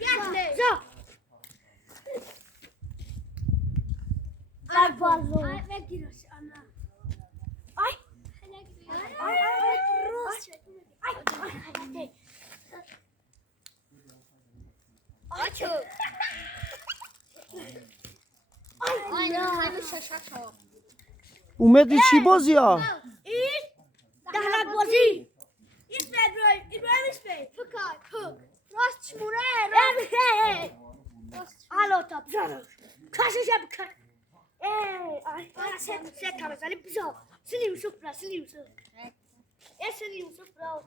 زا ay bazı ay ay اومدی چی بازی ها؟ این دهلک بازی این فدرال ایرانش به فکر کوک راست شموره الو تا بزنم کاشش بکن ای سه کامزالی بزن سلیم سفره سلیم سفره سلیم سفره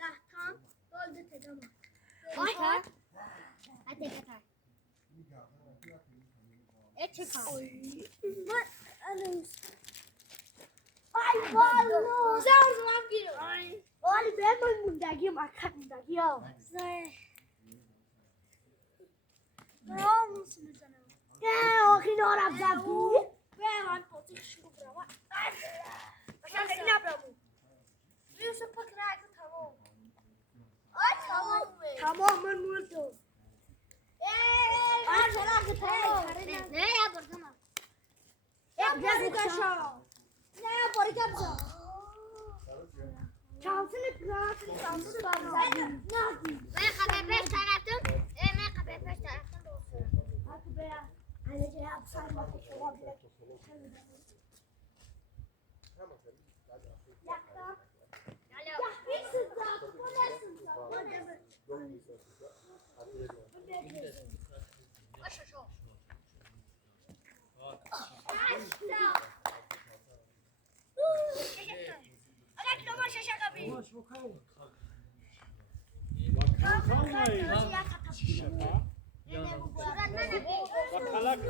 یا tam doldu tedama ay hadi kadar çıkar var alın ay vallahi zor zaman giriyor ay oğlum ben bundagiyim arkamdaki ya ne olmuşsunuz sana ya o kinara zabu ben an potik şu brava başa ne yapalım Yusuf pakrak tamam ay tamam tamam ben mutluyum ay pakrak tamam ne ya burada biraz kaşa ne ya burada Şansını kırarsın, şansını bağlı. Ben KBP tarafım, ben KBP tarafım olsun. Hadi be ya. Annece yapsaydım bak şu olabilir. Yakta. Ya bir sızdı, bu ne sızdı? Bu ne? Bu ne? Aşağı. Aşağı. Bakalak